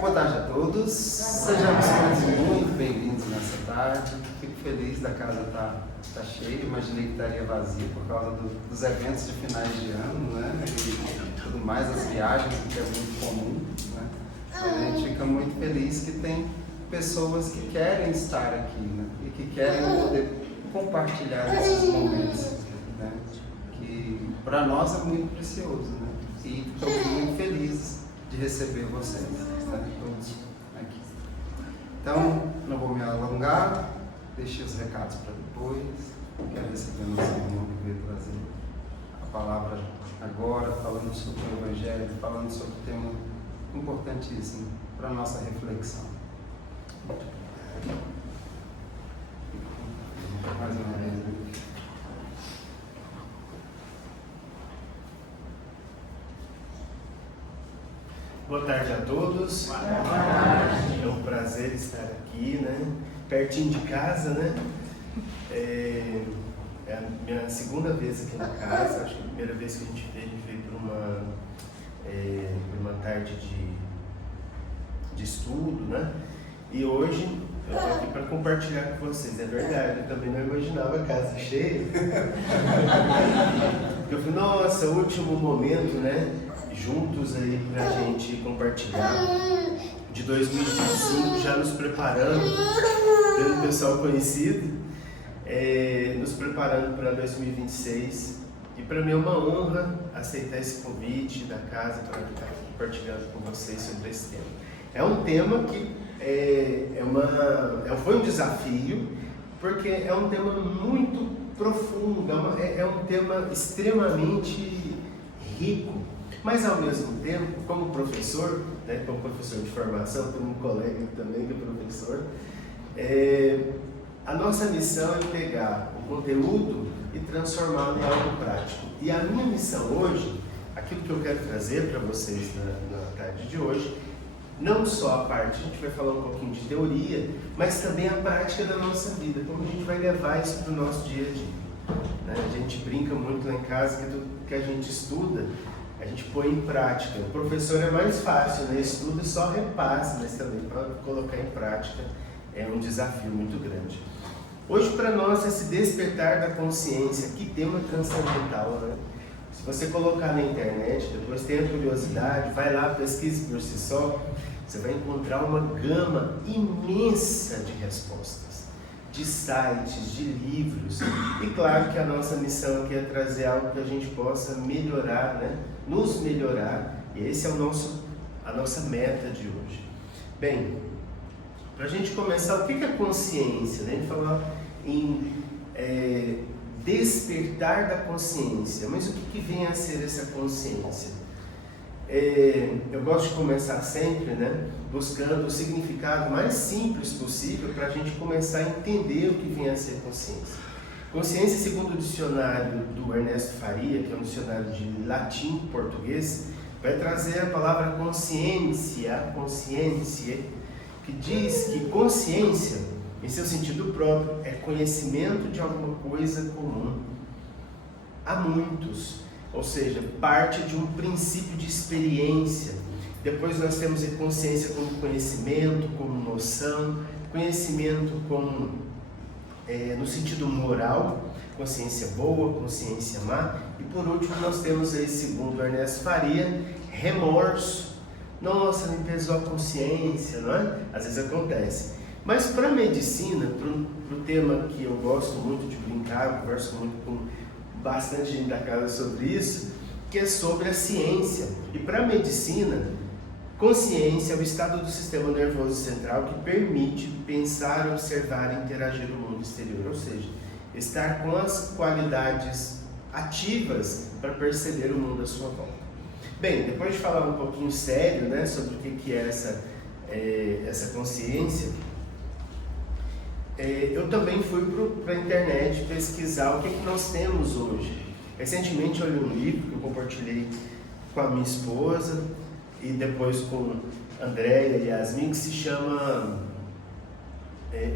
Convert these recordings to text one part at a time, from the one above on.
Boa tarde a todos, sejamos todos muito bem-vindos nessa tarde. Fico feliz da casa estar cheia, imaginei que estaria vazia por causa dos eventos de finais de ano, né? E tudo mais, as viagens, que é muito comum, né? A gente fica muito feliz que tem pessoas que querem estar aqui, né? E que querem poder compartilhar esses momentos, né? Que para nós é muito precioso, né? E estamos muito felizes de receber vocês, né? Todos aqui. Então, não vou me alongar, deixei os recados para depois. Quero receber o nosso irmão que veio trazer a palavra agora, falando sobre o Evangelho, falando sobre um tema importantíssimo para a nossa reflexão. Mais uma vez, né? Boa tarde a todos. Boa tarde. É um prazer estar aqui, né? Pertinho de casa, né? É a minha segunda vez aqui na casa. Acho que a primeira vez que a gente veio para uma tarde de estudo, né? E hoje eu estou aqui para compartilhar com vocês. É verdade, eu também não imaginava a casa cheia. Eu falei, nossa, último momento, né? Juntos aí pra gente compartilhar de 2025, já nos preparando, pelo pessoal conhecido, nos preparando para 2026. E para mim é uma honra aceitar esse convite da casa para estar compartilhando com vocês sobre esse tema. É um tema que foi um desafio, porque é um tema muito profundo, é um tema extremamente rico. Mas ao mesmo tempo, como professor, né, como professor de formação, tenho um colega também que é professor, a nossa missão é pegar o conteúdo e transformá-lo em algo prático. E a minha missão hoje, aquilo que eu quero trazer para vocês na tarde de hoje, não só a parte, a gente vai falar um pouquinho de teoria, mas também a prática da nossa vida, como a gente vai levar isso para o nosso dia a dia. Né? A gente brinca muito lá em casa que tudo que a gente estuda, a gente põe em prática. O professor é mais fácil, né? Estudo só repassa, mas também para colocar em prática é um desafio muito grande. Hoje para nós esse despertar da consciência, que tema transcendental, né? Se você colocar na internet, depois tenha curiosidade, vai lá, pesquise por si só, você vai encontrar uma gama imensa de respostas, de sites, de livros. E claro que a nossa missão aqui é trazer algo que a gente possa melhorar, né? Nos melhorar, e esse é a nossa meta de hoje. Bem, para a gente começar, o que é consciência? Né? A gente fala em despertar da consciência, mas o que vem a ser essa consciência? Eu gosto de começar sempre, né, buscando o significado mais simples possível para a gente começar a entender o que vem a ser consciência. Consciência, segundo o dicionário do Ernesto Faria, que é um dicionário de latim-português, vai trazer a palavra consciência, que diz que consciência, em seu sentido próprio, é conhecimento de alguma coisa comum a muitos, ou seja, parte de um princípio de experiência. Depois nós temos a consciência como conhecimento, como noção, conhecimento como no sentido moral, consciência boa, consciência má, e por último nós temos aí, segundo Ernesto Faria, remorso. Nossa, me pesou a consciência, não é? Às vezes acontece. Mas para a medicina, para o tema que eu gosto muito de brincar, eu converso muito com bastante gente da casa sobre isso, que é sobre a ciência. E para a medicina, consciência é o estado do sistema nervoso central que permite pensar, observar e interagir no mundo exterior, ou seja, estar com as qualidades ativas para perceber o mundo à sua volta. Bem, depois de falar um pouquinho sério, né, sobre o que é essa consciência, eu também fui para a internet pesquisar o que nós temos hoje. Recentemente eu li um livro que eu compartilhei com a minha esposa e depois com Andréia e Yasmin, que se chama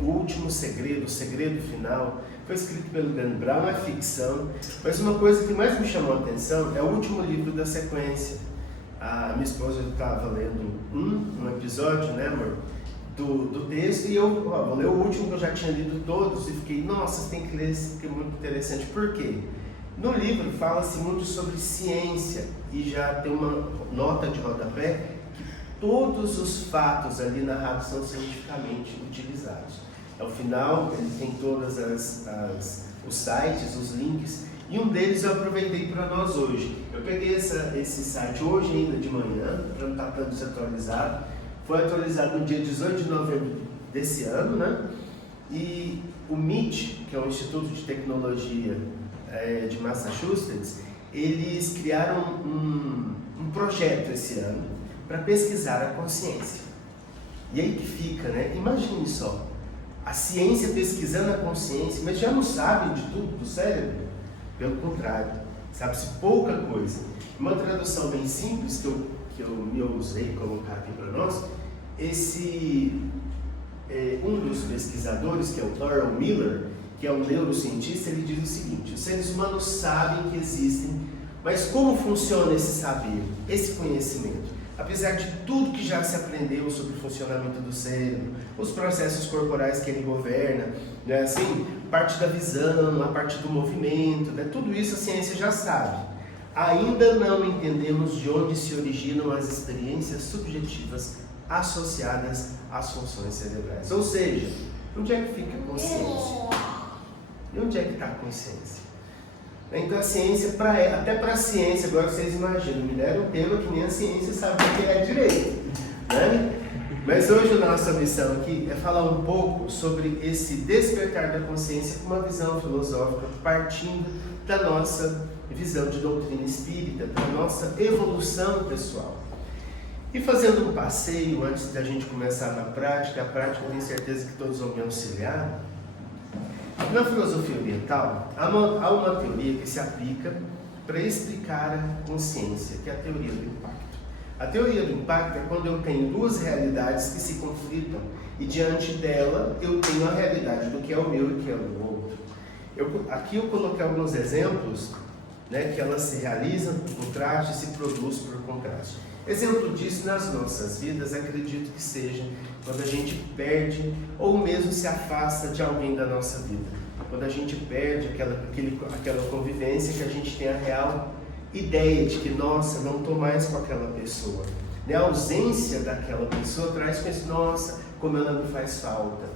O Último Segredo, O Segredo Final. Foi escrito pelo Dan Brown, é ficção, mas uma coisa que mais me chamou a atenção é o último livro da sequência, A minha esposa estava lendo um episódio, né, amor, do texto, e eu vou ler o último, que eu já tinha lido todos, e fiquei, nossa, você tem que ler esse, que é muito interessante. Por quê? No livro fala-se muito sobre ciência, e já tem uma nota de rodapé que todos os fatos ali narrados são cientificamente utilizados. Ao final, ele tem todos os sites, os links, e um deles eu aproveitei para nós hoje. Eu peguei esse site hoje ainda de manhã, para não estar tão desatualizado. Foi atualizado no dia 18 de novembro desse ano, né? E o MIT, que é o Instituto de Tecnologia de Massachusetts, eles criaram um projeto esse ano para pesquisar a consciência. E aí que fica, né? Imagine só, a ciência pesquisando a consciência, mas já não sabem de tudo do cérebro? Pelo contrário, sabe-se pouca coisa. Uma tradução bem simples que eu me ousei colocar aqui para nós, um dos pesquisadores, que é o Thorel Miller, que é um neurocientista, ele diz o seguinte: os seres humanos sabem que existem, mas como funciona esse saber, esse conhecimento? Apesar de tudo que já se aprendeu sobre o funcionamento do cérebro, os processos corporais que ele governa, né, assim, parte da visão, a parte do movimento, né, tudo isso a ciência já sabe. Ainda não entendemos de onde se originam as experiências subjetivas associadas às funções cerebrais. Ou seja, onde é que fica a consciência? E onde é que está a consciência? Então a ciência, até para a ciência, agora vocês imaginam, me deram um tema que nem a ciência sabe o que é direito, né? Mas hoje a nossa missão aqui é falar um pouco sobre esse despertar da consciência com uma visão filosófica, partindo da nossa visão de doutrina espírita, da nossa evolução pessoal. E fazendo um passeio, antes da gente começar na prática, a prática eu tenho certeza que todos vão me auxiliar. Na filosofia oriental, há uma teoria que se aplica para explicar a consciência, que é a teoria do impacto. A teoria do impacto é quando eu tenho duas realidades que se conflitam e diante dela eu tenho a realidade do que é o meu e do que é o outro. Aqui eu coloquei alguns exemplos, né, que elas se realizam por contraste e se produz por contraste. Exemplo disso nas nossas vidas, acredito que seja quando a gente perde ou mesmo se afasta de alguém da nossa vida. Quando a gente perde aquela convivência que a gente tem a real ideia de que, nossa, não estou mais com aquela pessoa. A ausência daquela pessoa traz com isso, nossa, como ela me faz falta.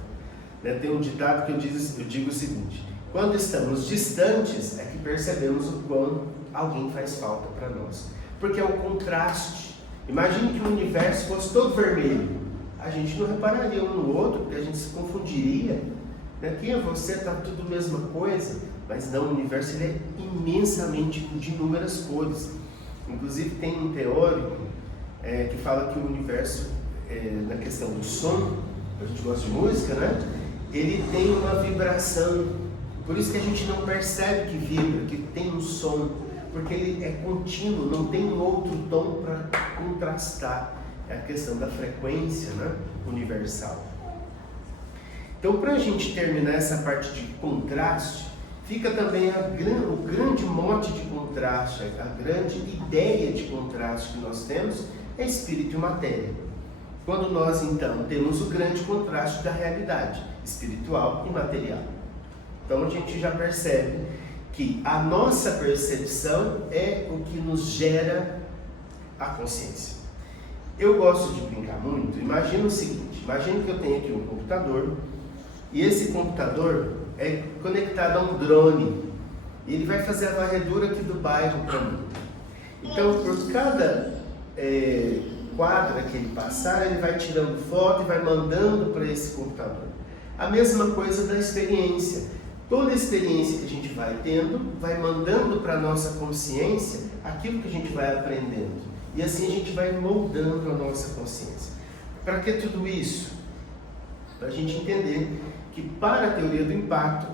Tem um ditado que eu digo o seguinte: quando estamos distantes é que percebemos o quão alguém faz falta para nós. Porque é o contraste. Imagine que o universo fosse todo vermelho. A gente não repararia um no outro, porque a gente se confundiria. Quem é você? Está tudo a mesma coisa. Mas não, o universo ele é imensamente de inúmeras cores. Inclusive tem um teórico que fala que o universo, na questão do som, a gente gosta de música, né? Ele tem uma vibração. Por isso que a gente não percebe que vibra, que tem um som. Porque ele é contínuo, não tem um outro tom para contrastar. É a questão da frequência, né, universal. Então, para a gente terminar essa parte de contraste, fica também o grande mote de contraste, a grande ideia de contraste que nós temos é espírito e matéria. Quando nós, então, temos o grande contraste da realidade espiritual e material. Então, a gente já percebe que a nossa percepção é o que nos gera a consciência. Eu gosto de brincar muito. Imagina o seguinte: imagina que eu tenho aqui um computador e esse computador é conectado a um drone e ele vai fazer a varredura aqui do bairro para mim. Então, por cada quadra que ele passar, ele vai tirando foto e vai mandando para esse computador. A mesma coisa da experiência. Toda a experiência que a gente vai tendo, vai mandando para a nossa consciência aquilo que a gente vai aprendendo. E assim a gente vai moldando a nossa consciência. Para que tudo isso? Para a gente entender que para a teoria do impacto,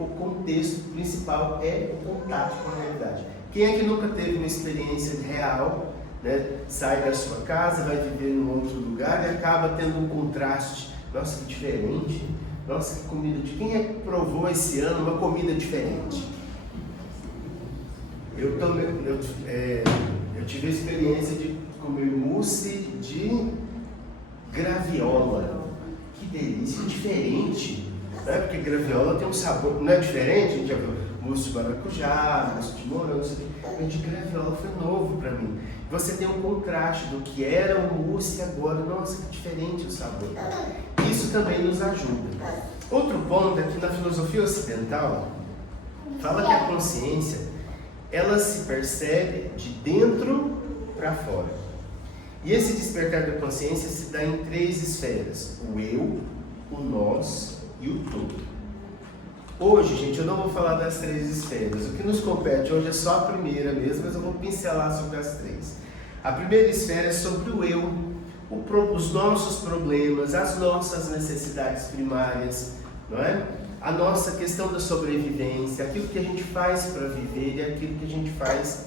o contexto principal é o contato com a realidade. Quem é que nunca teve uma experiência real, né? Sai da sua casa, vai viver em um outro lugar e acaba tendo um contraste. Nossa, que diferente! Nossa, que comida de... Quem é que provou esse ano uma comida diferente? Eu tive a experiência de comer mousse de graviola. Que delícia, diferente, né? Porque graviola tem um sabor, não é diferente, a gente já viu mousse de maracujá, mousse de morango, mas de graviola foi novo para mim. Você tem um contraste do que era o mousse e agora, nossa, que diferente o sabor. Isso também nos ajuda. Outro ponto é que na filosofia ocidental, fala que a consciência, ela se percebe de dentro para fora. E esse despertar da consciência se dá em 3 esferas: o eu, o nós e o todo. Hoje, gente, eu não vou falar das 3 esferas. O que nos compete hoje é só a primeira mesmo, mas eu vou pincelar sobre as 3. A primeira esfera é sobre o eu, os nossos problemas, as nossas necessidades primárias, não é? A nossa questão da sobrevivência, aquilo que a gente faz para viver e aquilo que a gente faz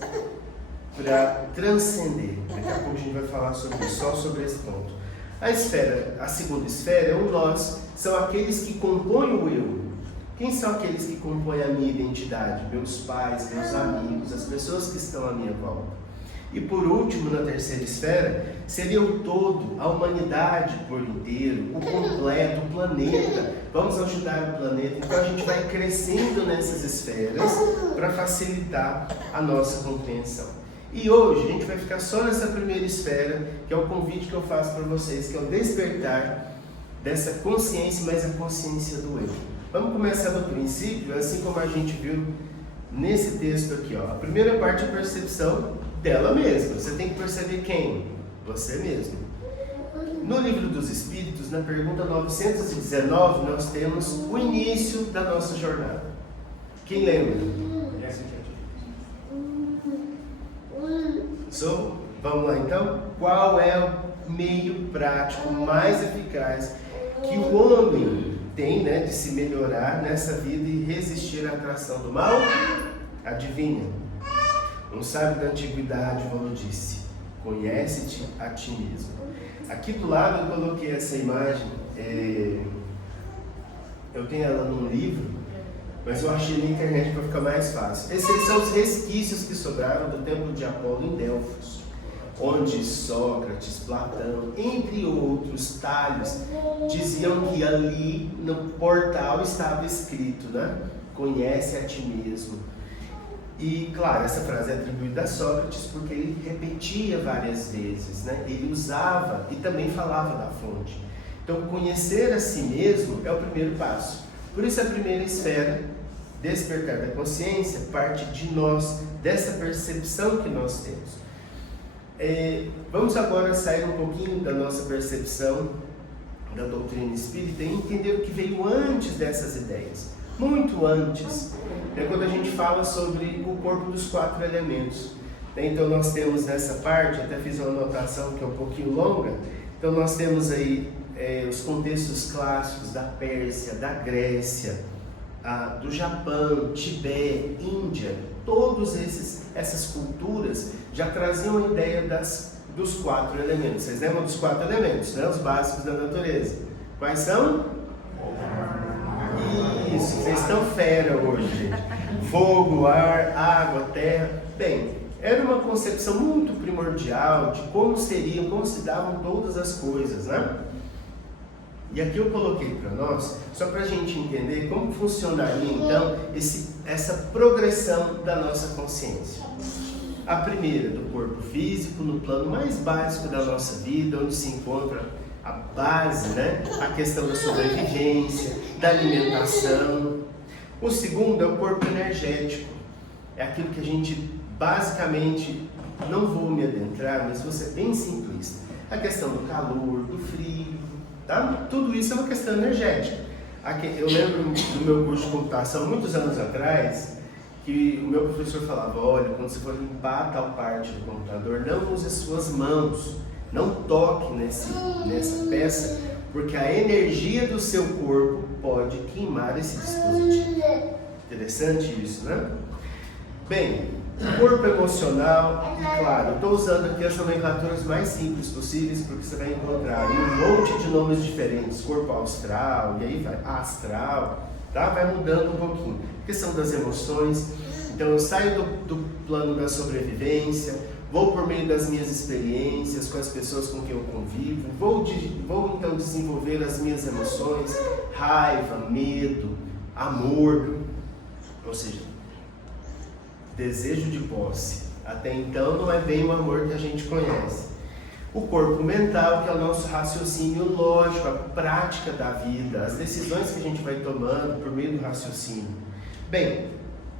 para transcender. Daqui a pouco a gente vai falar só sobre esse ponto. A segunda esfera é o nós, são aqueles que compõem o eu. Quem são aqueles que compõem a minha identidade? Meus pais, meus amigos, as pessoas que estão à minha volta. E por último, na terceira esfera, seria o todo, a humanidade por inteiro, o completo, o planeta. Vamos ajudar o planeta. Então a gente vai crescendo nessas esferas para facilitar a nossa compreensão. E hoje a gente vai ficar só nessa primeira esfera, que é o convite que eu faço para vocês, que é o despertar dessa consciência, mas a consciência do eu. Vamos começar do princípio, assim como a gente viu nesse texto aqui, ó. A primeira parte é a percepção dela mesma. Você tem que perceber quem? Você mesmo. No Livro dos Espíritos, na pergunta 919, nós temos o início da nossa jornada. Quem lembra? Vamos lá então? Qual é o meio prático mais eficaz que o homem tem, né, de se melhorar nessa vida e resistir à atração do mal? Adivinha? Um sábio da antiguidade falou, disse: conhece-te a ti mesmo. Aqui do lado eu coloquei essa imagem, eu tenho ela num livro, mas eu achei na internet para ficar mais fácil. Esses são os resquícios que sobraram do templo de Apolo em Delfos, onde Sócrates, Platão, entre outros Tales, diziam que ali no portal estava escrito, né? Conhece a ti mesmo. E claro, essa frase é atribuída a Sócrates porque ele repetia várias vezes, né? Ele usava e também falava da fonte. Então conhecer a si mesmo é o primeiro passo. Por isso a primeira esfera, despertar da consciência, parte de nós, dessa percepção que nós temos. Vamos agora sair um pouquinho da nossa percepção da doutrina espírita e entender o que veio antes dessas ideias. Muito antes, quando a gente fala sobre o corpo dos 4 elementos. Então nós temos nessa parte, até fiz uma anotação que é um pouquinho longa, então nós temos aí os contextos clássicos da Pérsia, da Grécia, do Japão, Tibete, Índia. Todas essas culturas já traziam a ideia dos 4 elementos. Vocês lembram dos 4 elementos, né? Os básicos da natureza. Quais são? Isso, vocês estão fera hoje, gente. Fogo, ar, água, terra. Bem, era uma concepção muito primordial de como se davam todas as coisas, né? E aqui eu coloquei para nós, só para a gente entender como funcionaria então essa progressão da nossa consciência. A primeira, do corpo físico, no plano mais básico da nossa vida, onde se encontra a base, né? A questão da sobrevivência, da alimentação. O segundo é o corpo energético. É aquilo que a gente basicamente, não vou me adentrar, mas vou ser bem simplista. A questão do calor, do frio, tá? Tudo isso é uma questão energética. Eu lembro do meu curso de computação, muitos anos atrás, que o meu professor falava, olha, quando você for limpar tal parte do computador, não use as suas mãos, não toque nessa peça, porque a energia do seu corpo pode queimar esse dispositivo. Interessante isso, né? Bem, corpo emocional, e claro, eu estou usando aqui as nomenclaturas mais simples possíveis, porque você vai encontrar um monte de nomes diferentes, corpo astral, e aí vai, astral, tá? Vai mudando um pouquinho, questão das emoções. Então eu saio do plano da sobrevivência, vou por meio das minhas experiências, com as pessoas com quem eu convivo, vou então desenvolver as minhas emoções, raiva, medo, amor, ou seja, desejo de posse. Até então não é bem o amor que a gente conhece. O corpo mental, que é o nosso raciocínio lógico, a prática da vida, as decisões que a gente vai tomando por meio do raciocínio. Bem,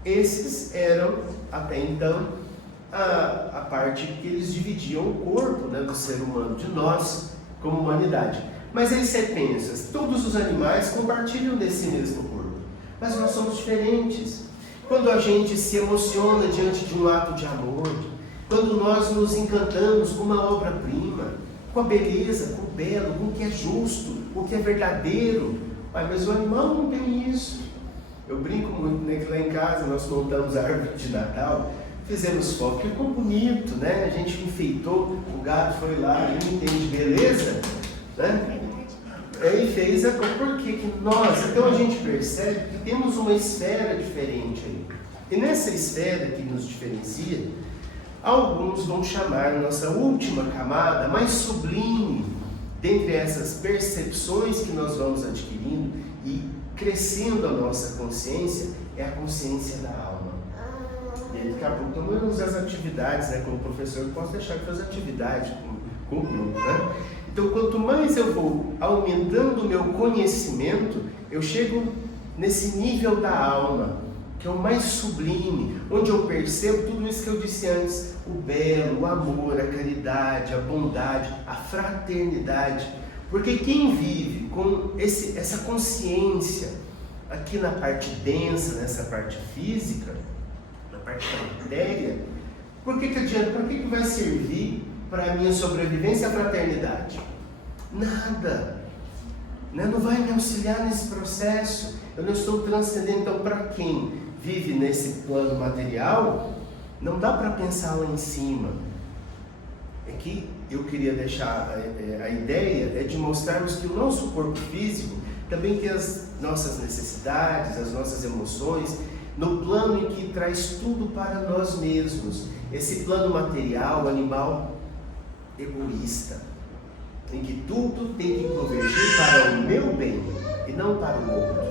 esses eram, até então, a parte que eles dividiam o corpo, né, do ser humano, de nós, como humanidade. Mas aí você pensa, todos os animais compartilham desse mesmo corpo, mas nós somos diferentes. Quando a gente se emociona diante de um ato de amor, quando nós nos encantamos com uma obra-prima, com a beleza, com o belo, com o que é justo, com o que é verdadeiro, mas o animal não tem isso. Eu brinco muito, né, que lá em casa nós montamos a árvore de Natal, fizemos foto, que ficou bonito, né? A gente enfeitou, o gato foi lá, ele entende beleza, né? E fez a coisa. Por que nós? Então a gente percebe que temos uma esfera diferente aí. E nessa esfera que nos diferencia, alguns vão chamar a nossa última camada, mais sublime, dentre essas percepções que nós vamos adquirindo e crescendo a nossa consciência, é a consciência da alma. E daqui a pouco tomamos as atividades, né? Como professor, eu posso deixar de fazer atividade com o grupo, né? Então, quanto mais eu vou aumentando o meu conhecimento, eu chego nesse nível da alma, que é o mais sublime, onde eu percebo tudo isso que eu disse antes, o belo, o amor, a caridade, a bondade, a fraternidade. Porque quem vive com essa consciência aqui na parte densa, nessa parte física, na parte da matéria, por que adianta? Para que vai servir para a minha sobrevivência a fraternidade? Nada. Né? Não vai me auxiliar nesse processo. Eu não estou transcendendo. Então, para quem vive nesse plano material, não dá para pensar lá em cima. É que eu queria deixar a ideia é de mostrarmos que o nosso corpo físico também tem as nossas necessidades, as nossas emoções, no plano em que traz tudo para nós mesmos. Esse plano material, animal, egoísta, em que tudo tem que convergir para o meu bem e não para o outro.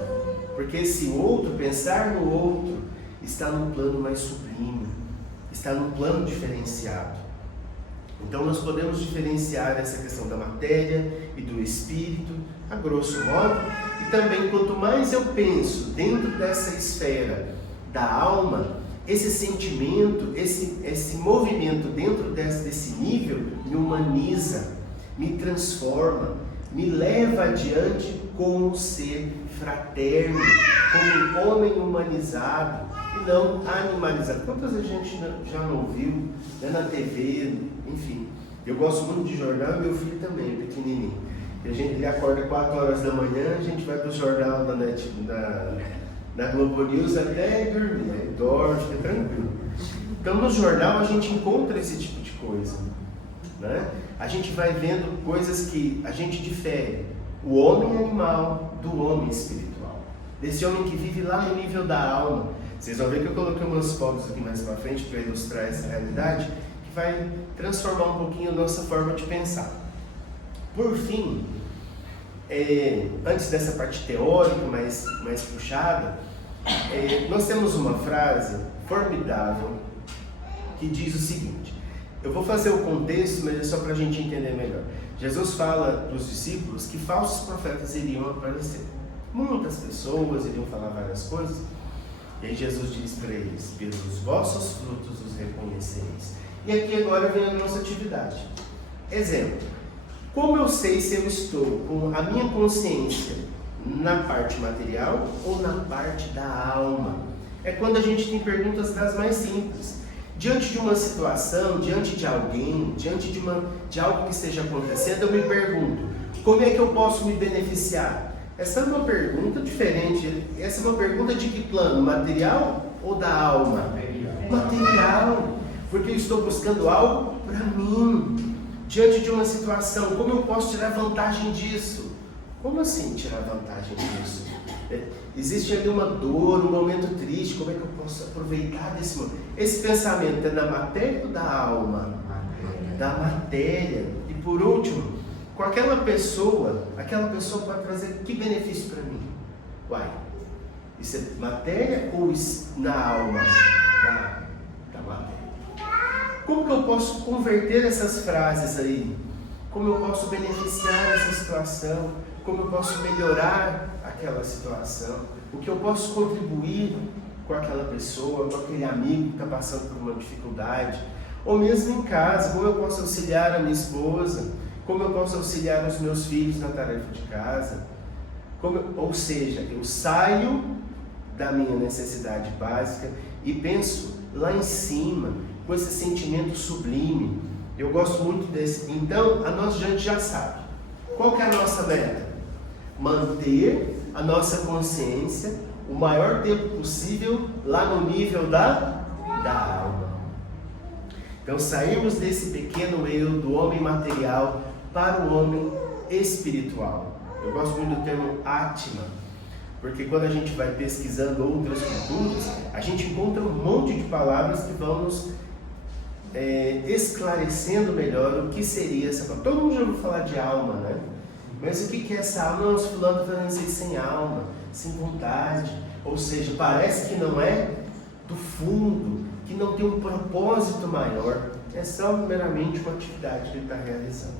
Porque esse outro, pensar no outro, está num plano mais sublime, está num plano diferenciado. Então nós podemos diferenciar essa questão da matéria e do espírito, a grosso modo, e também quanto mais eu penso dentro dessa esfera da alma, esse sentimento, esse movimento dentro desse nível me humaniza, me transforma, me leva adiante como ser fraterno, como um homem humanizado e não animalizado. Quantas vezes a gente já não ouviu, né, na TV, enfim. Eu gosto muito de jornal, meu filho também, pequenininho. Ele acorda 4 horas da manhã, a gente vai para o jornal da Globo News até dormir, né? Dorme, fica tranquilo. Então no jornal a gente encontra esse tipo de coisa, né? A gente vai vendo coisas que a gente difere, o homem animal do homem espiritual, desse homem que vive lá no nível da alma. Vocês vão ver que eu coloquei umas fotos aqui mais para frente para ilustrar essa realidade, que vai transformar um pouquinho a nossa forma de pensar. Por fim, antes dessa parte teórica mais puxada, nós temos uma frase formidável que diz o seguinte. Eu vou fazer o contexto, mas é só para a gente entender melhor. Jesus fala para os discípulos que falsos profetas iriam aparecer. Muitas pessoas iriam falar várias coisas. E aí Jesus diz para eles: pelos vossos frutos os reconhecereis. E aqui agora vem a nossa atividade. Exemplo. Como eu sei se eu estou com a minha consciência na parte material ou na parte da alma? É quando a gente tem perguntas das mais simples. Diante de uma situação, diante de alguém, diante de algo que esteja acontecendo, eu me pergunto, como é que eu posso me beneficiar? Essa é uma pergunta diferente. Essa é uma pergunta de que plano? Material ou da alma? Material. Porque eu estou buscando algo para mim. Diante de uma situação, como eu posso tirar vantagem disso? Como assim tirar vantagem disso? Existe ali uma dor, um momento triste, como é que eu posso aproveitar desse momento? Esse pensamento é da matéria ou da alma? Da matéria. E por último, com aquela pessoa pode trazer que benefício para mim? Uai, isso é matéria ou na alma? Da matéria. Como que eu posso converter essas frases aí? Como eu posso beneficiar essa situação? Como eu posso melhorar aquela situação? O que eu posso contribuir com aquela pessoa, com aquele amigo que está passando por uma dificuldade? Ou mesmo em casa, como eu posso auxiliar a minha esposa? Como eu posso auxiliar os meus filhos na tarefa de casa? Ou seja, eu saio da minha necessidade básica e penso lá em cima, com esse sentimento sublime. Eu gosto muito desse. Então, a gente já sabe. Qual que é a nossa meta? Manter a nossa consciência o maior tempo possível lá no nível da alma. Então, saímos desse pequeno eu, do homem material, para o homem espiritual. Eu gosto muito do termo Atma, porque quando a gente vai pesquisando outras culturas, a gente encontra um monte de palavras que vão nos esclarecendo melhor o que seria essa palavra. Todo mundo já ouviu falar de alma, né? Mas o que é essa alma? Não, os fulano estão falando assim, sem alma, sem vontade. Ou seja, parece que não é do fundo, que não tem um propósito maior. É só meramente uma atividade que ele está realizando.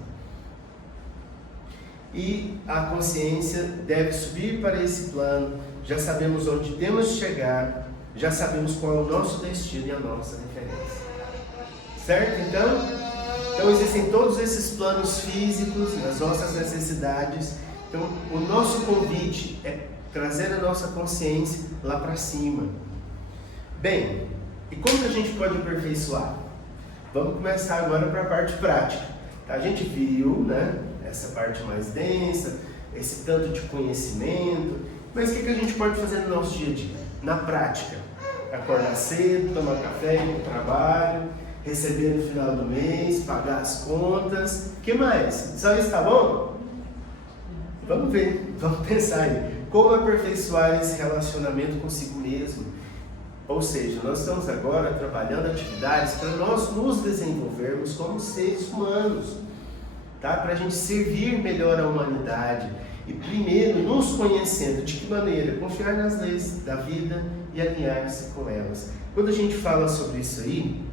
E a consciência deve subir para esse plano. Já sabemos onde temos de chegar, já sabemos qual é o nosso destino e a nossa referência. Certo? Então existem todos esses planos físicos, as nossas necessidades. Então, o nosso convite é trazer a nossa consciência lá para cima. Bem, e como que a gente pode aperfeiçoar? Vamos começar agora para a parte prática. A gente viu, né, essa parte mais densa, esse tanto de conhecimento, mas o que a gente pode fazer no nosso dia a dia? Na prática, acordar cedo, tomar café, ir para o trabalho, receber no final do mês, pagar as contas. O que mais? Só isso tá bom? Vamos ver, vamos pensar aí. Como aperfeiçoar esse relacionamento consigo mesmo? Ou seja, nós estamos agora trabalhando atividades para nós nos desenvolvermos como seres humanos, tá? Para a gente servir melhor a humanidade. E primeiro, nos conhecendo. De que maneira? Confiar nas leis da vida e alinhar-se com elas. Quando a gente fala sobre isso aí,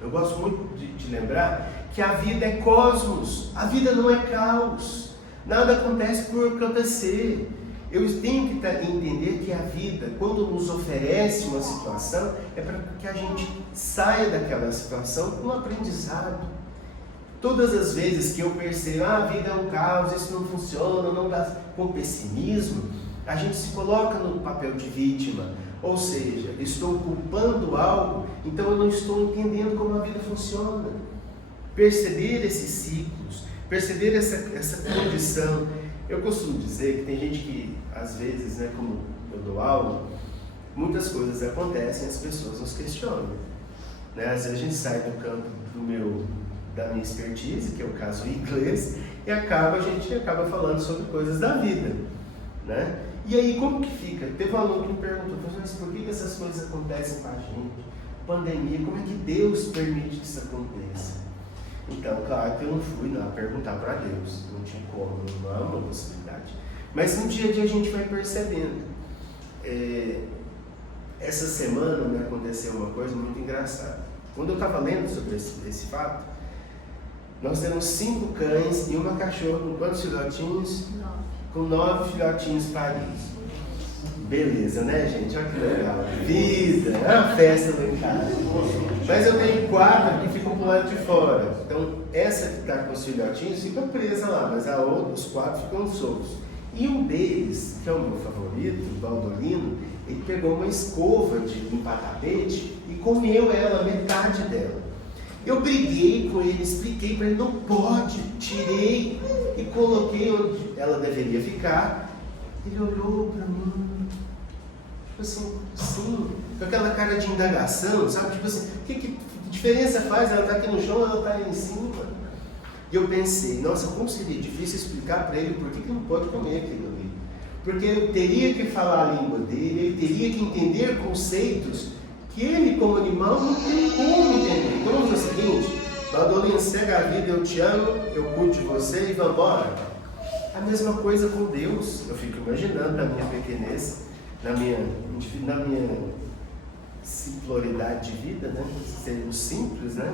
eu gosto muito de lembrar que a vida é cosmos, a vida não é caos, nada acontece por acontecer. Eu tenho que entender que a vida, quando nos oferece uma situação, é para que a gente saia daquela situação com um aprendizado. Todas as vezes que eu percebo, a vida é um caos, isso não funciona, não dá, com pessimismo, a gente se coloca no papel de vítima. Ou seja, estou culpando algo, então eu não estou entendendo como a vida funciona. Perceber esses ciclos, perceber essa condição. Eu costumo dizer que tem gente que, às vezes, né, como eu dou aula, muitas coisas acontecem e as pessoas nos questionam. Né? Às vezes a gente sai do campo da minha expertise, que é o caso inglês, e a gente acaba falando sobre coisas da vida. Né? E aí, como que fica? Teve um aluno que me perguntou, mas por que essas coisas acontecem com a gente? Pandemia, como é que Deus permite que isso aconteça? Então, claro que eu não fui lá perguntar para Deus, não tinha como, não é uma possibilidade. Mas no dia a dia a gente vai percebendo. Essa semana me aconteceu uma coisa muito engraçada. Quando eu estava lendo sobre esse fato, nós temos 5 cães e uma cachorra com quantos filhotinhos? 9. Com 9 filhotinhos paridos. Beleza, né, gente? Olha que legal. Vida, é uma festa lá em casa. Mas eu tenho 4 que ficam pro lado de fora. Então, essa que está com os filhotinhos fica presa lá, mas a outra, os 4 ficam soltos. E um deles, que é o meu favorito, o Baldolino, ele pegou uma escova de limpar tapete e comeu ela, metade dela. Eu briguei com ele, expliquei para ele, não pode, tirei e coloquei onde ela deveria ficar. Ele olhou para mim, tipo assim, sim, com aquela cara de indagação, sabe? Tipo assim, que diferença faz? Ela está aqui no chão, ela está aí em cima. E eu pensei, nossa, como seria difícil explicar para ele por que não pode comer aquilo ali. Porque ele teria que falar a língua dele, ele teria que entender conceitos que ele, como animal, não tem como entender. Então vamos fazer o seguinte: Valdolinha, segue a vida, eu te amo, eu cuido de você e vamos embora. A mesma coisa com Deus. Eu fico imaginando na minha pequenez, na minha simploriedade de vida, né? Sendo simples, né?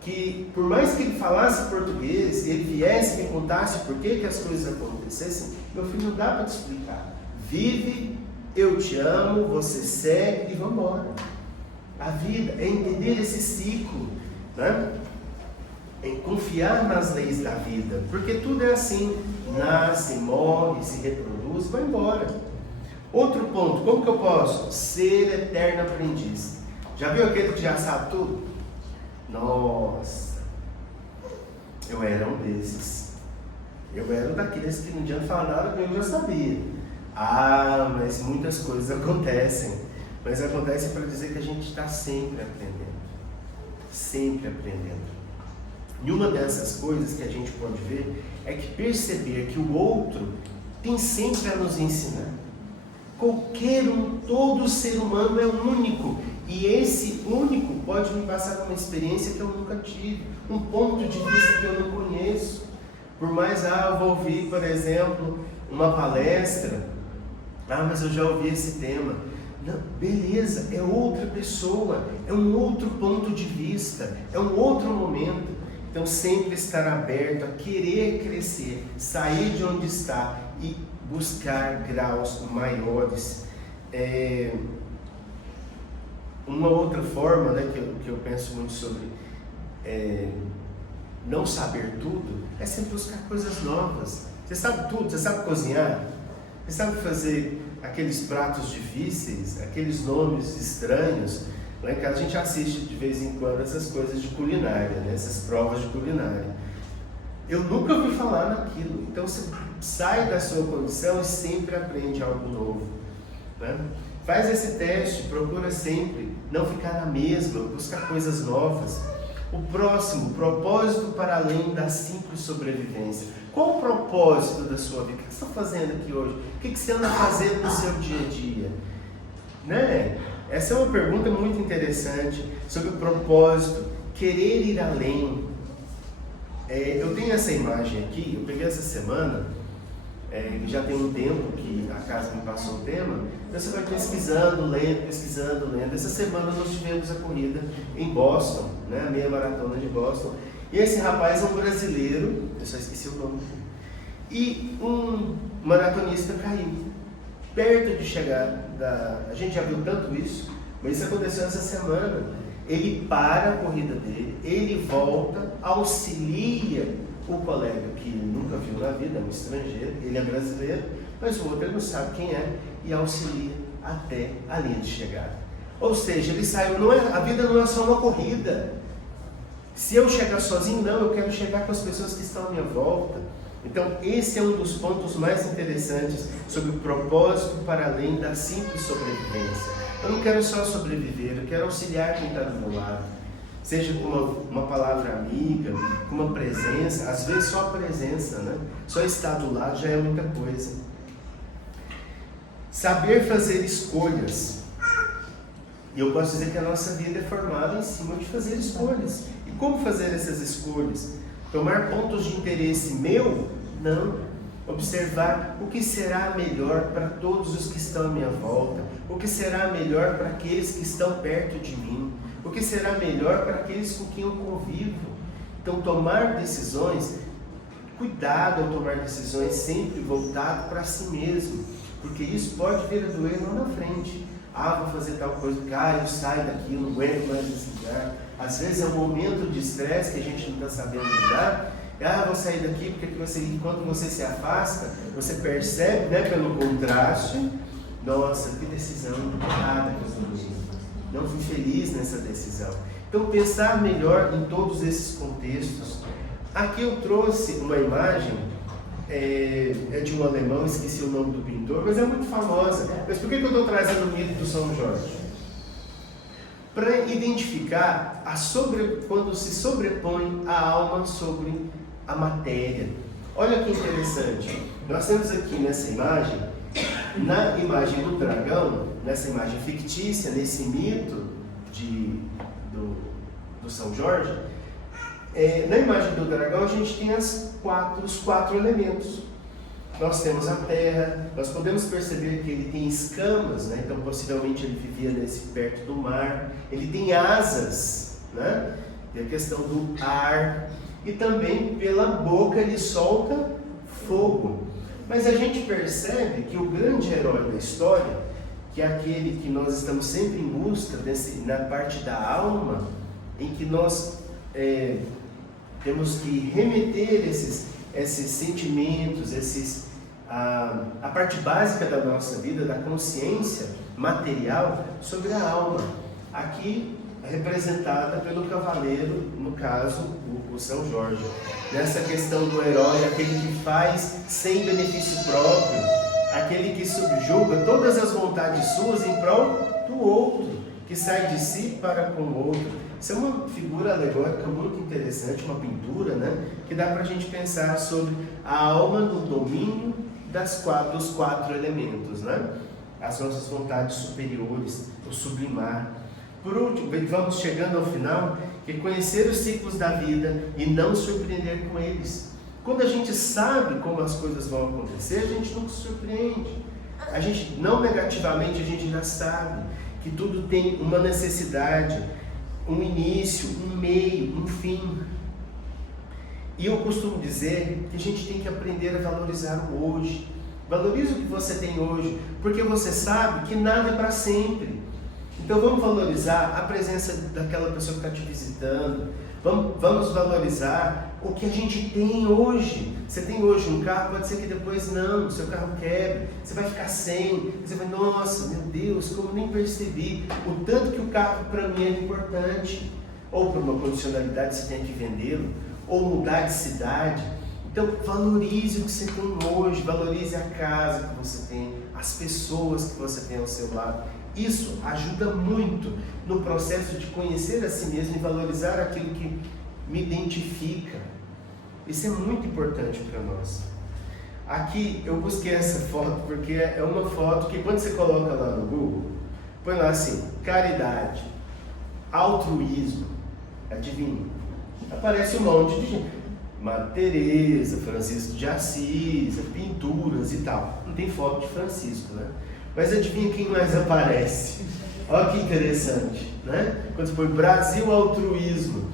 Que por mais que ele falasse português, ele viesse e me contasse por que as coisas acontecessem, meu filho, não dá para te explicar. Vive, eu te amo, você segue e vamos embora. A vida é entender esse ciclo, né? É confiar nas leis da vida, porque tudo é assim: nasce, morre, se reproduz, vai embora. Outro ponto: como que eu posso ser eterno aprendiz? Já viu aquele que já sabe tudo? Nossa, eu era um desses. Eu era um daqueles que não adianta falar nada, porque eu já sabia. Ah, mas muitas coisas acontecem. Mas acontece para dizer que a gente está sempre aprendendo. Sempre aprendendo. E uma dessas coisas que a gente pode ver é que perceber que o outro tem sempre a nos ensinar. Qualquer um, todo ser humano é único. E esse único pode me passar por uma experiência que eu nunca tive, um ponto de vista que eu não conheço. Por mais, eu vou ouvir, por exemplo, uma palestra, mas eu já ouvi esse tema. Não, beleza, é outra pessoa, é um outro ponto de vista, é um outro momento. Então sempre estar aberto a querer crescer, sair de onde está e buscar graus maiores. Uma outra forma, né, que eu penso muito sobre não saber tudo, é sempre buscar coisas novas. Você sabe tudo, você sabe cozinhar, você sabe fazer aqueles pratos difíceis, aqueles nomes estranhos. Lá em casa a gente assiste de vez em quando essas coisas de culinária, né, essas provas de culinária. Eu nunca ouvi falar naquilo. Então você sai da sua condição e sempre aprende algo novo, né? Faz esse teste, procura sempre não ficar na mesma, buscar coisas novas. O próximo, propósito para além da simples sobrevivência. Qual o propósito da sua vida? O que você está fazendo aqui hoje? O que você anda fazendo no seu dia a dia? Né? Essa é uma pergunta muito interessante sobre o propósito, querer ir além. Eu tenho essa imagem aqui, eu peguei essa semana, já tem um tempo que a casa me passou o tema, então você vai pesquisando, lendo. Essa semana nós tivemos a corrida em Boston, né, a meia maratona de Boston, e esse rapaz é um brasileiro, eu só esqueci o nome, e um maratonista caiu, perto de chegar, a gente já viu tanto isso, mas isso aconteceu essa semana. Ele para a corrida dele, ele volta, auxilia o colega que ele nunca viu na vida, é um estrangeiro, ele é brasileiro, mas o outro ele não sabe quem é, e auxilia até a linha de chegada. Ou seja, ele saiu, a vida não é só uma corrida. Se eu chegar sozinho, não, eu quero chegar com as pessoas que estão à minha volta. Então esse é um dos pontos mais interessantes sobre o propósito para além da simples sobrevivência. Eu não quero só sobreviver, eu quero auxiliar quem está do meu lado. Seja com uma palavra amiga, com uma presença, às vezes só a presença, né? Só estar do lado já é muita coisa. Saber fazer escolhas. E eu posso dizer que a nossa vida é formada em cima de fazer escolhas. E como fazer essas escolhas? Tomar pontos de interesse meu? Não. Observar o que será melhor para todos os que estão à minha volta, o que será melhor para aqueles que estão perto de mim, o que será melhor para aqueles com quem eu convivo. Então tomar decisões, cuidado ao tomar decisões sempre voltado para si mesmo, porque isso pode vir a doer lá na frente. Vou fazer tal coisa, eu saio daqui, eu não aguento mais esse lugar. Às vezes é um momento de estresse que a gente não está sabendo lidar. Vou sair daqui porque quando você se afasta, você percebe, né, pelo contraste, nossa, que decisão errada que eu tomei. Não fui feliz nessa decisão. Então pensar melhor em todos esses contextos. Aqui eu trouxe uma imagem, é de um alemão, esqueci o nome do pintor, mas é muito famosa. Mas por que eu estou trazendo o mito do São Jorge? Para identificar quando se sobrepõe a alma sobre a matéria. Olha que interessante, nós temos aqui nessa imagem, na imagem do dragão, nessa imagem fictícia, nesse mito do São Jorge, na imagem do dragão a gente tem os quatro elementos. Nós temos a terra, nós podemos perceber que ele tem escamas, né? Então possivelmente ele vivia perto do mar, ele tem asas, né? Tem a questão do ar, e também pela boca ele solta fogo. Mas a gente percebe que o grande herói da história, que é aquele que nós estamos sempre em busca, na parte da alma, em que nós temos que remeter esses sentimentos, a parte básica da nossa vida, da consciência material, sobre a alma. Aqui representada pelo cavaleiro, no caso, o São Jorge. Nessa questão do herói, aquele que faz sem benefício próprio, aquele que subjuga todas as vontades suas em prol do outro, que sai de si para com o outro. Isso é uma figura alegórica muito interessante, uma pintura, né? Que dá para a gente pensar sobre a alma no domínio dos quatro elementos, né? As nossas vontades superiores, o sublimar. Por último, vamos chegando ao final, que é conhecer os ciclos da vida e não surpreender com eles. Quando a gente sabe como as coisas vão acontecer, a gente não se surpreende. A gente, não negativamente, a gente já sabe que tudo tem uma necessidade, um início, um meio, um fim. E eu costumo dizer que a gente tem que aprender a valorizar o hoje. Valorize o que você tem hoje, porque você sabe que nada é para sempre. Então vamos valorizar a presença daquela pessoa que está te visitando. Vamos valorizar o que a gente tem hoje. Você tem hoje um carro, pode ser que depois não, seu carro quebre, você vai ficar sem. Você vai, nossa, meu Deus, como eu nem percebi o tanto que o carro para mim é importante. Ou por uma condicionalidade você tem que vendê-lo, ou mudar de cidade. Então valorize o que você tem hoje, valorize a casa que você tem, as pessoas que você tem ao seu lado. Isso ajuda muito no processo de conhecer a si mesmo e valorizar aquilo que me identifica. Isso é muito importante para nós. Aqui eu busquei essa foto porque é uma foto que quando você coloca lá no Google, põe lá assim, caridade, altruísmo, adivinha? Aparece um monte de gente. Madre Teresa, Francisco de Assis, pinturas e tal. Não tem foto de Francisco, né? Mas adivinha quem mais aparece? Olha que interessante, né? Quando você põe Brasil altruísmo.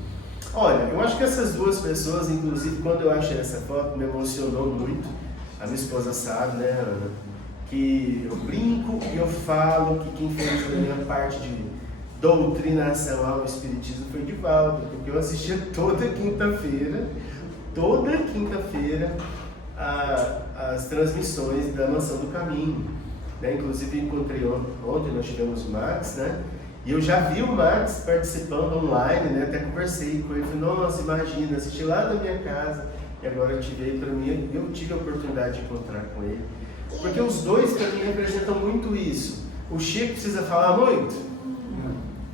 Olha, eu acho que essas duas pessoas, inclusive, quando eu achei essa foto, me emocionou muito. A minha esposa sabe, né, Ana? Que eu brinco e eu falo que quem fez a minha parte de doutrinação ao Espiritismo foi Divaldo, porque eu assistia toda quinta-feira, as transmissões da Mansão do Caminho. Né? Inclusive encontrei ontem, nós tivemos o Max, né? E eu já vi o Max participando online, né? Até conversei com ele, falei, nossa, imagina, assisti lá da minha casa e agora eu tive a oportunidade de encontrar com ele. Porque os dois para mim representam muito isso. O Chico precisa falar muito?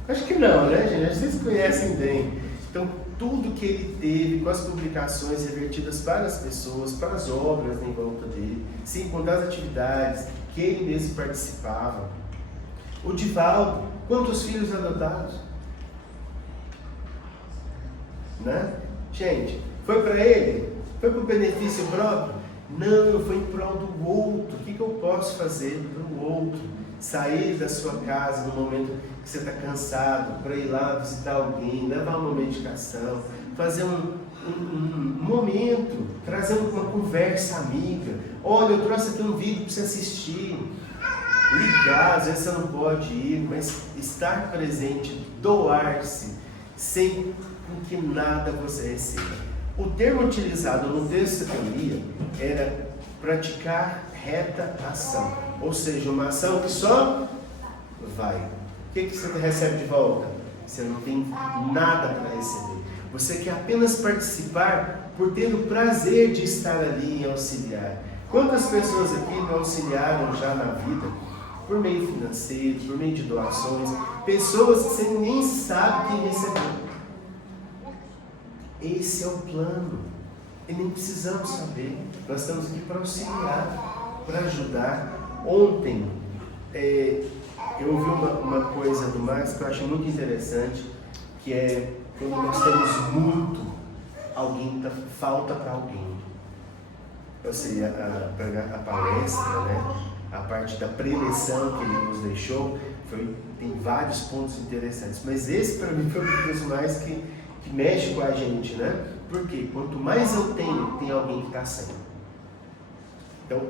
Acho que não, né, gente? Acho que vocês conhecem bem. Então, tudo que ele teve com as publicações revertidas para as pessoas, para as obras em volta dele, sem contar as atividades que ele mesmo participava. O Divaldo, quantos filhos adotados? Né? Gente, foi para ele? Foi para o benefício próprio? Não, foi em prol do outro. O que eu posso fazer para o outro? Sair da sua casa no momento que você está cansado, para ir lá visitar alguém, levar uma medicação, fazer um momento, trazer uma conversa amiga. Olha, eu trouxe aqui um vídeo para você assistir. Ligar, às vezes você não pode ir, mas estar presente, doar-se, sem que nada você receba. O termo utilizado no texto que eu lia era praticar reta ação, ou seja, uma ação que só vai. O que você recebe de volta? Você não tem nada para receber. Você quer apenas participar por ter o prazer de estar ali e auxiliar. Quantas pessoas aqui me auxiliaram já na vida? Por meio financeiro, por meio de doações, pessoas que você nem sabe quem recebeu. Esse é o plano. E nem precisamos saber. Nós estamos aqui para auxiliar, para ajudar. Ontem, eu ouvi uma coisa do Max que eu acho muito interessante, que é quando nós temos muito, falta para alguém. Eu sei, a palestra, né? A parte da preleção que ele nos deixou, tem vários pontos interessantes. Mas esse, para mim, foi um dos mais que mexe com a gente, né? Porque quanto mais eu tenho, tem alguém que está sem. Então,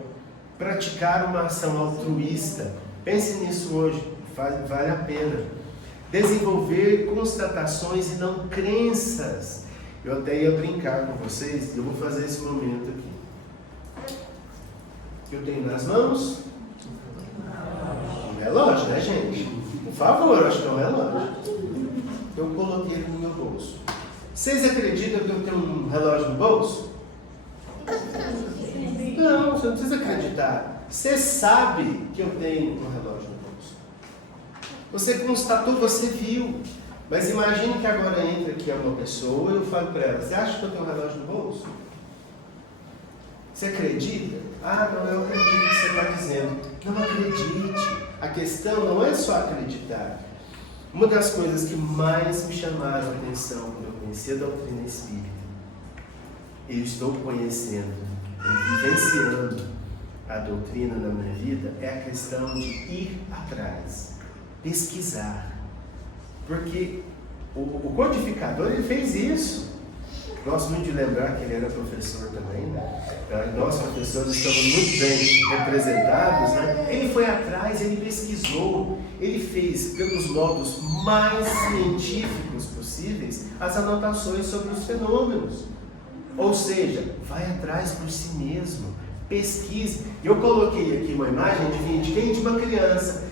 praticar uma ação altruísta, pense nisso hoje, vale a pena. Desenvolver constatações e não crenças. Eu até ia brincar com vocês, eu vou fazer esse momento aqui. Eu tenho nas mãos um relógio, né, gente? Por favor, acho que é um relógio. Eu coloquei ele no meu bolso. Vocês acreditam que eu tenho um relógio no bolso? Não, você não precisa acreditar. Você sabe que eu tenho um relógio no bolso. Você constatou, você viu. Mas imagine que agora entra aqui uma pessoa e eu falo para ela: você acha que eu tenho um relógio no bolso? Você acredita? Ah, não, eu acredito no que você está dizendo. Não acredite. A questão não é só acreditar. Uma das coisas que mais me chamaram a atenção quando eu conheci a doutrina espírita, eu estou conhecendo e vivenciando a doutrina na minha vida, é a questão de ir atrás, pesquisar. Porque o codificador, ele fez isso. Gosto muito de lembrar que ele era professor também, né? Nós, professores, estamos muito bem representados, né? Ele foi atrás, ele pesquisou, ele fez, pelos modos mais científicos possíveis, as anotações sobre os fenômenos. Ou seja, vai atrás por si mesmo, pesquise. Eu coloquei aqui uma imagem de uma criança.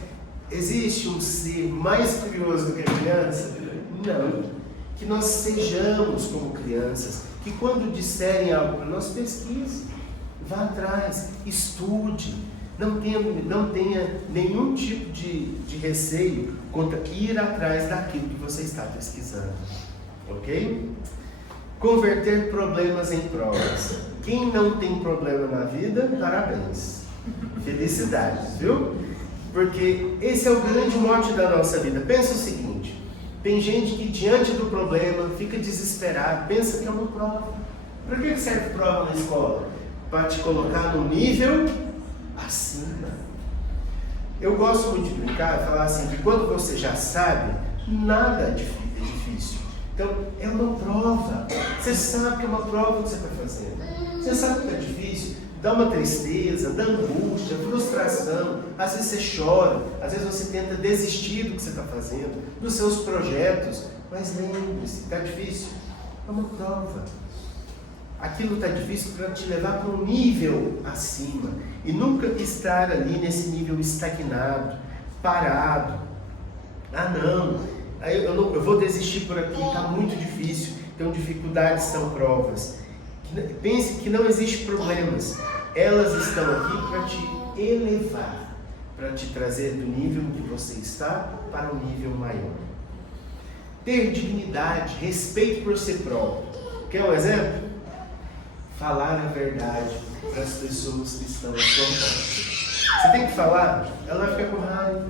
Existe um ser mais curioso do que a criança? Não. Que nós sejamos como crianças, que quando disserem algo para nós, pesquise, vá atrás, estude, não tenha nenhum tipo de receio contra ir atrás daquilo que você está pesquisando, ok? Converter problemas em provas. Quem não tem problema na vida, parabéns, felicidades, viu? Porque esse é o grande mote da nossa vida. Pensa o seguinte: tem gente que diante do problema fica desesperado, pensa que é uma prova. Para que serve prova na escola? Para te colocar no nível acima. Eu gosto muito de brincar e falar assim, que quando você já sabe, nada é difícil. Então, é uma prova. Você sabe que é uma prova que você está fazendo. Você sabe que é difícil. Dá uma tristeza, dá angústia, frustração. Às vezes você chora, às vezes você tenta desistir do que você está fazendo, dos seus projetos. Mas lembre-se, está difícil. É uma prova. Aquilo está difícil para te levar para um nível acima. E nunca estar ali nesse nível estagnado, parado. Ah, não, eu vou desistir por aqui, está muito difícil. Então, dificuldades são provas. Pense que não existem problemas. Elas estão aqui para te elevar, para te trazer do nível em que você está para um nível maior. Ter dignidade, respeito por si próprio. Quer um exemplo? Falar a verdade para as pessoas que estão à sua volta. Você tem que falar, ela vai ficar com raiva.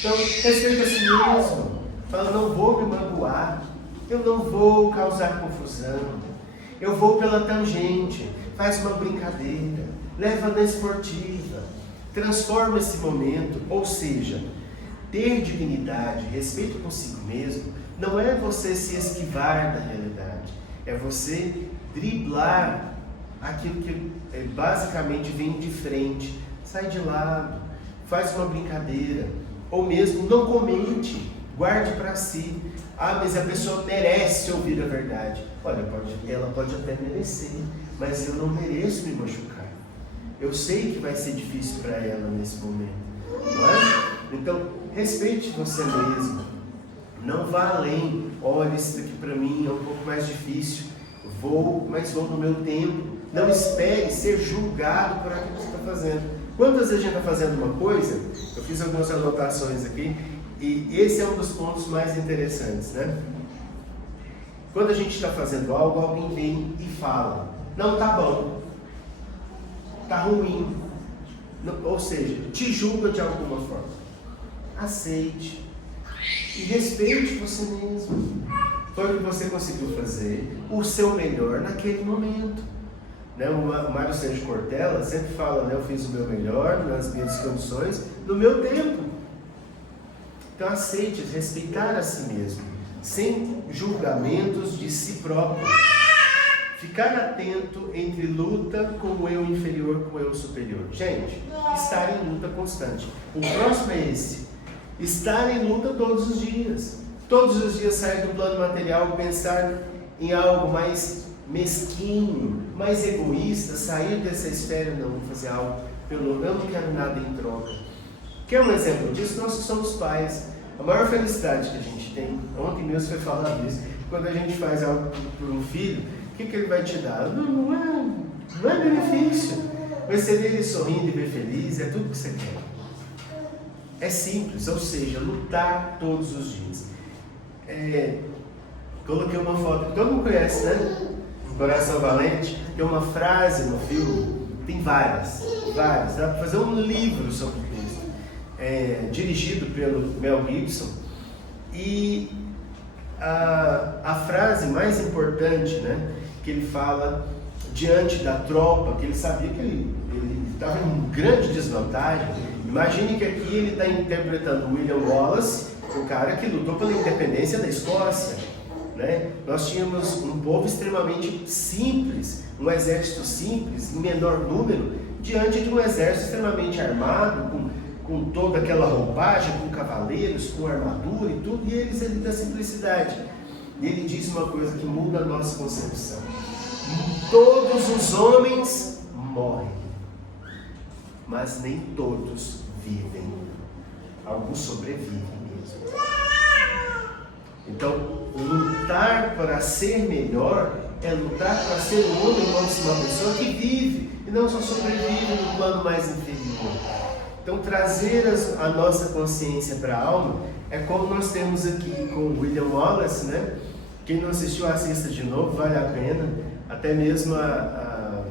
Então, respeita a si mesmo. Fala, não vou me magoar, eu não vou causar confusão, eu vou pela tangente, faz uma brincadeira, leva na esportiva, transforma esse momento. Ou seja, ter dignidade, respeito consigo mesmo, não é você se esquivar da realidade, é você driblar aquilo que basicamente vem de frente, sai de lado, faz uma brincadeira, ou mesmo não comente, guarde para si. Ah, mas a pessoa merece ouvir a verdade. Olha, ela pode até merecer, mas eu não mereço me machucar. Eu sei que vai ser difícil para ela nesse momento, não é? Então, respeite você mesmo, não vá além. Olha, isso daqui para mim é um pouco mais difícil, mas vou no meu tempo. Não espere ser julgado por aquilo que você está fazendo. Quantas vezes a gente está fazendo uma coisa, eu fiz algumas anotações aqui, e esse é um dos pontos mais interessantes, né? Quando a gente está fazendo algo, alguém vem e fala, não está bom, está ruim, ou seja, te julga de alguma forma. Aceite e respeite você mesmo. Foi o que você conseguiu fazer, o seu melhor naquele momento. Né? O Mário Sérgio Cortella sempre fala, né? Eu fiz o meu melhor nas minhas condições, no meu tempo. Então aceite, respeitar a si mesmo, sem julgamentos de si próprio. Ficar atento entre luta com o eu inferior com o eu superior. Gente, estar em luta constante. O próximo é esse. Estar em luta todos os dias. Todos os dias sair do plano material, pensar em algo mais mesquinho, mais egoísta, sair dessa esfera, não, vou fazer algo pelo eu não quero nada em troca. Quer um exemplo disso? Nós que somos pais. A maior felicidade que a gente tem, ontem mesmo foi falar disso, quando a gente faz algo por um filho, o que ele vai te dar? Não é benefício. Mas você vê ele sorrindo e ver feliz, é tudo que você quer. É simples, ou seja, lutar todos os dias. Coloquei uma foto que todo mundo conhece, né? Coração Valente, que é uma frase no filme, tem várias, dá para fazer um livro sobre isso, dirigido pelo Mel Gibson, e a frase mais importante, né, que ele fala diante da tropa, que ele sabia que ele estava em grande desvantagem. Imagine que aqui ele está interpretando William Wallace, o cara que lutou pela independência da Escócia. Né? Nós tínhamos um povo extremamente simples, um exército simples, em menor número, diante de um exército extremamente armado, com toda aquela roupagem, com cavaleiros, com armadura e tudo, e eles ali da simplicidade. E ele diz uma coisa que muda a nossa concepção: todos os homens morrem, mas nem todos vivem. Alguns sobrevivem mesmo. Então, lutar para ser melhor é lutar para ser um homem, uma pessoa que vive e não só sobrevive no plano mais inferior. Então, trazer a nossa consciência para a alma é como nós temos aqui com o William Wallace, né? Quem não assistiu, assista de novo, vale a pena. Até mesmo a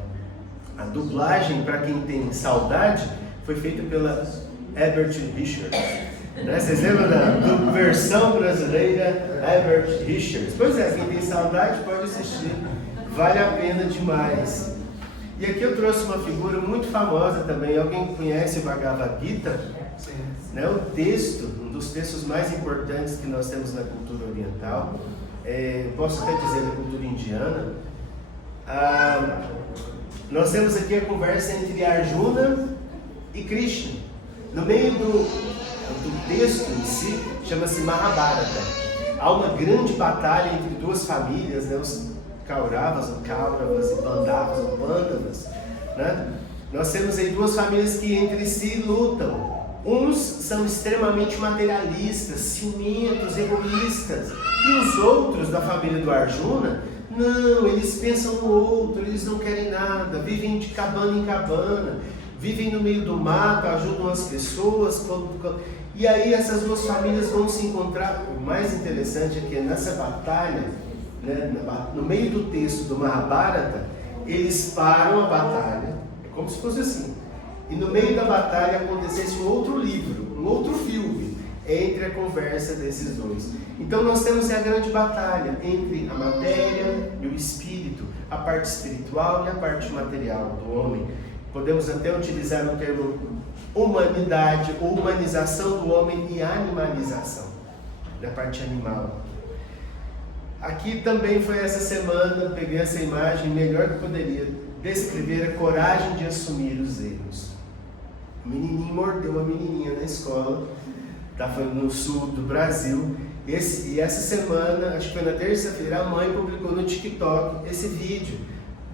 dublagem, para quem tem saudade, foi feita pela Herbert Richards. Né? Vocês lembram da versão brasileira Herbert Richards? Pois é, quem tem saudade pode assistir, vale a pena demais. E aqui eu trouxe uma figura muito famosa também. Alguém conhece o Bhagavad Gita? Né? O texto, um dos textos mais importantes que nós temos na cultura oriental, posso até dizer na cultura indiana. Nós temos aqui a conversa entre Arjuna e Krishna. No meio do texto em si, chama-se Mahabharata. Há uma grande batalha entre duas famílias, né? Os Kauravas, ou Kauravas, e Pandavas, ou Pandavas. Né? Nós temos aí duas famílias que entre si lutam. Uns são extremamente materialistas, ciumentos, egoístas. E os outros da família do Arjuna, não, eles pensam no outro, eles não querem nada, vivem de cabana em cabana, vivem no meio do mato, ajudam as pessoas. E aí essas duas famílias vão se encontrar. O mais interessante é que nessa batalha, né, no meio do texto do Mahabharata, eles param a batalha, é como se fosse assim, e no meio da batalha acontecesse um outro livro, um outro filme, entre a conversa desses dois. Então nós temos a grande batalha entre a matéria e o espírito, a parte espiritual e a parte material do homem. Podemos até utilizar o termo humanidade, ou humanização do homem, e animalização da parte animal. Aqui também foi essa semana, peguei essa imagem, melhor que poderia descrever a coragem de assumir os erros. O menininho mordeu uma menininha na escola, estava no sul do Brasil, e essa semana, acho que foi na terça-feira, a mãe publicou no TikTok esse vídeo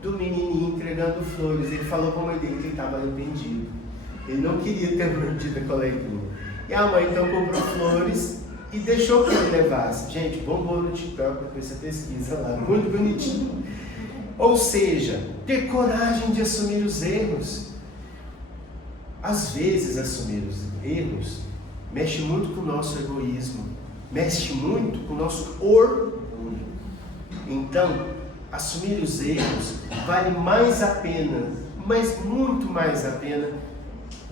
do menininho entregando flores. Ele falou para a mãe dele que ele estava arrependido, ele não queria ter mordido a coleguinha, e a mãe então comprou flores e deixou que ele levasse. Gente, bombou no TikTok, depois você pesquisa lá, muito bonitinho. Ou seja, ter coragem de assumir os erros. Às vezes assumir os erros mexe muito com o nosso egoísmo, mexe muito com o nosso orgulho. Então, assumir os erros vale mais a pena, mas muito mais a pena,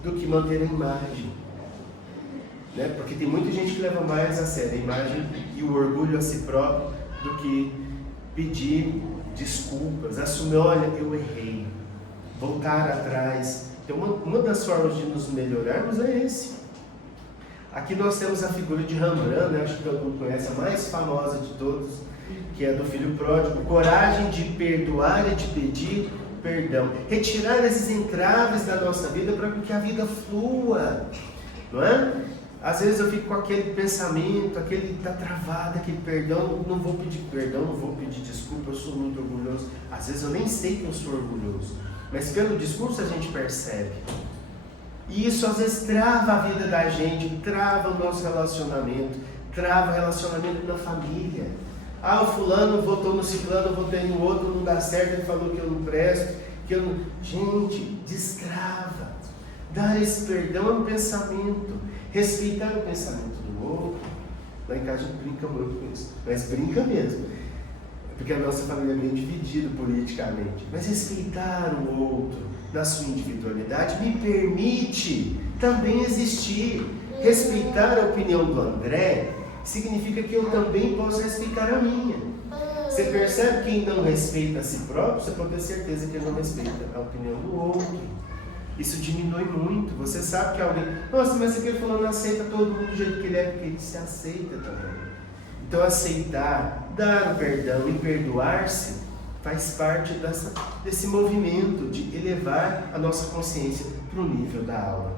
do que manter a imagem. Né? Porque tem muita gente que leva mais a sério a imagem e o orgulho a si próprio do que pedir desculpas, assumir, olha, eu errei, voltar atrás. Então, uma das formas de nos melhorarmos é esse. Aqui nós temos a figura de Rembrandt, né? Acho que todo mundo conhece, a mais famosa de todos, que é do filho pródigo. Coragem de perdoar e de pedir perdão. Retirar esses entraves da nossa vida para que a vida flua, não é? Às vezes eu fico com aquele pensamento, aquele está travado, aquele perdão, não vou pedir perdão, não vou pedir desculpa, eu sou muito orgulhoso. Às vezes eu nem sei que eu sou orgulhoso, mas pelo discurso a gente percebe. E isso às vezes trava a vida da gente, trava o nosso relacionamento, trava o relacionamento na família. Ah, o fulano votou no ciclano, eu votei no outro, não dá certo, ele falou que eu não presto, que eu não... Gente, destrava. Dar esse perdão é um pensamento. Respeitar o pensamento do outro. Lá em casa a gente brinca muito com isso, mas brinca mesmo. Porque a nossa família é meio dividida politicamente. Mas respeitar o outro na sua individualidade me permite também existir. Respeitar a opinião do André significa que eu também posso respeitar a minha. Você percebe que quem não respeita a si próprio, você pode ter certeza que ele não respeita a opinião do outro. Isso diminui muito. Você sabe que alguém... Nossa, mas aquele fulano não aceita todo mundo do jeito que ele é, porque ele se aceita também. Então aceitar, dar o perdão e perdoar-se faz parte desse movimento de elevar a nossa consciência para o nível da alma.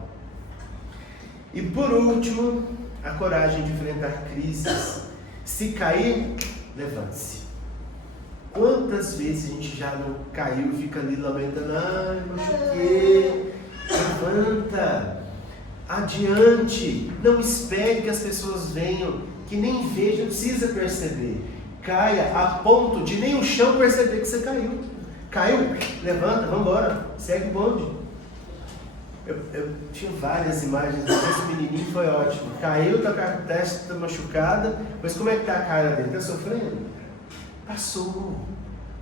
E por último, a coragem de enfrentar crises. Se cair, levante-se. Quantas vezes a gente já não caiu e fica ali lamentando, ai, machuquei. Levanta, adiante, não espere que as pessoas venham, que nem vejam, precisa perceber. Caia a ponto de nem o chão perceber que você caiu. Caiu, levanta, vamos embora, segue o bonde. Eu tinha várias imagens, esse menininho foi ótimo. Caiu, tá com a testa machucada, mas como é que tá a cara dele? Tá sofrendo? Passou.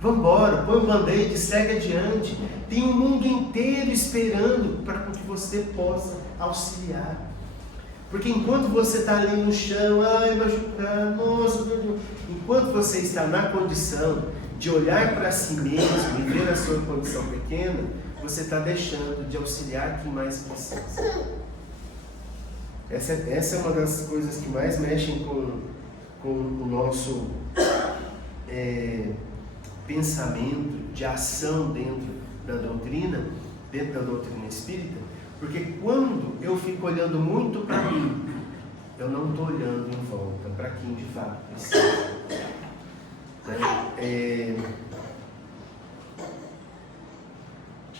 Vamos embora, põe o band-aid, segue adiante. Tem um mundo inteiro esperando para que você possa auxiliar. Porque enquanto você está ali no chão, ai, machucar, nossa, enquanto você está na condição de olhar para si mesmo e ver a sua condição pequena, você está deixando de auxiliar quem mais precisa. Essa é uma das coisas que mais mexem com o nosso pensamento de ação dentro da doutrina espírita, porque quando eu fico olhando muito para mim, eu não estou olhando em volta para quem de fato precisa.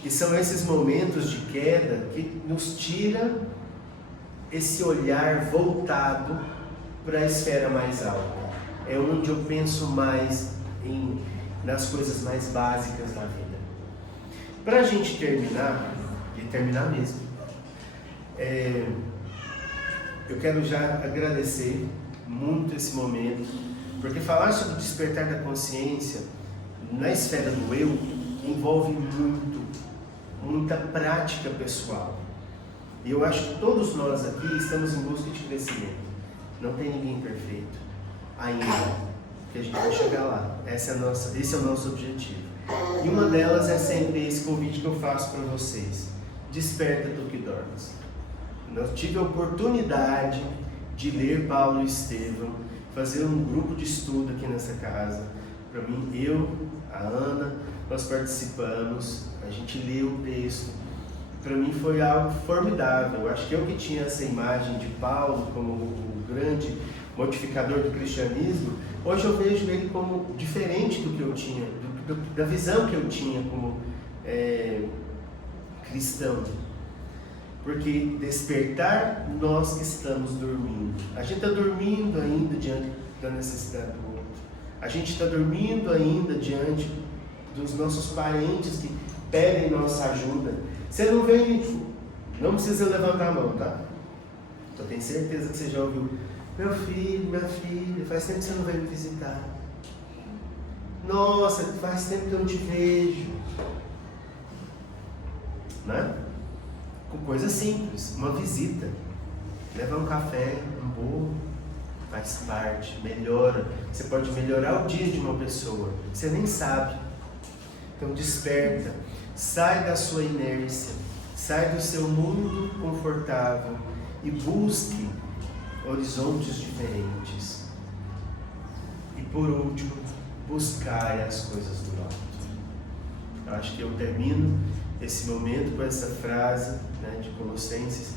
E são esses momentos de queda que nos tira esse olhar voltado para a esfera mais alta. É onde eu penso mais nas coisas mais básicas da vida. Para a gente terminar, e terminar mesmo, eu quero já agradecer muito esse momento, porque falar sobre o despertar da consciência na esfera do eu envolve muita prática pessoal. E eu acho que todos nós aqui estamos em busca de crescimento. Não tem ninguém perfeito ainda, que a gente vai chegar lá. Esse é o nosso objetivo. E uma delas é sempre esse convite que eu faço para vocês. Desperta do que dormes. Eu tive a oportunidade de ler Paulo e Estevão, fazer um grupo de estudo aqui nessa casa. Para mim, eu, a Ana, nós participamos, a gente leu o texto. Para mim foi algo formidável. Eu acho que eu que tinha essa imagem de Paulo como o grande modificador do cristianismo, hoje eu vejo ele como diferente do que eu tinha, da visão que eu tinha como cristão. Porque despertar, nós que estamos dormindo. A gente está dormindo ainda diante da necessidade do outro. A gente está dormindo ainda diante dos nossos parentes que pedem nossa ajuda. Você não vem, não precisa levantar a mão, tá? Eu tenho certeza que você já ouviu. Meu filho, minha filha, faz tempo que você não vem me visitar. Nossa, faz tempo que eu não te vejo. Né? Com coisas simples, uma visita, levar um café, um bolo, faz parte, melhora. Você pode melhorar o dia de uma pessoa, você nem sabe. Então desperta, sai da sua inércia, sai do seu mundo confortável e busque horizontes diferentes. E por último, buscai as coisas do alto. Eu acho que eu termino esse momento com essa frase, né, de Colossenses,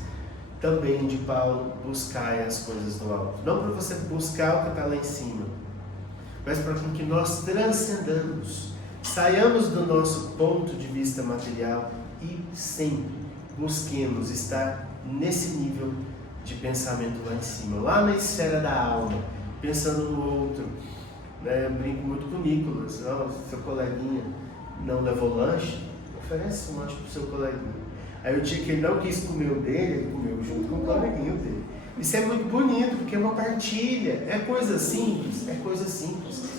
também de Paulo: buscai as coisas do alto. Não para você buscar o que está lá em cima, mas para que nós transcendamos, saiamos do nosso ponto de vista material e sempre busquemos estar nesse nível de pensamento lá em cima, lá na esfera da alma, pensando no outro. Né? Eu brinco muito com o Nicolas: seu coleguinha não levou lanche, oferece um lanche para o seu coleguinha. Aí o dia que ele não quis comer o dele, ele comeu junto com o coleguinho dele. Isso é muito bonito, porque é uma partilha, é coisa simples,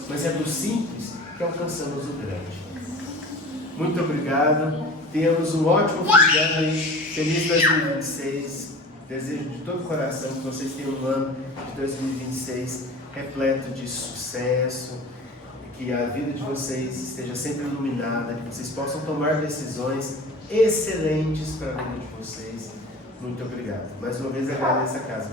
mas é do simples que alcançamos o grande. Muito obrigado, tenhamos um ótimo fim de ano aí, feliz 2026, desejo de todo o coração que vocês tenham um ano de 2026 repleto de sucesso, que a vida de vocês esteja sempre iluminada, que vocês possam tomar decisões excelentes para a vida de vocês. Muito obrigado. Mais uma vez agradeço a casa.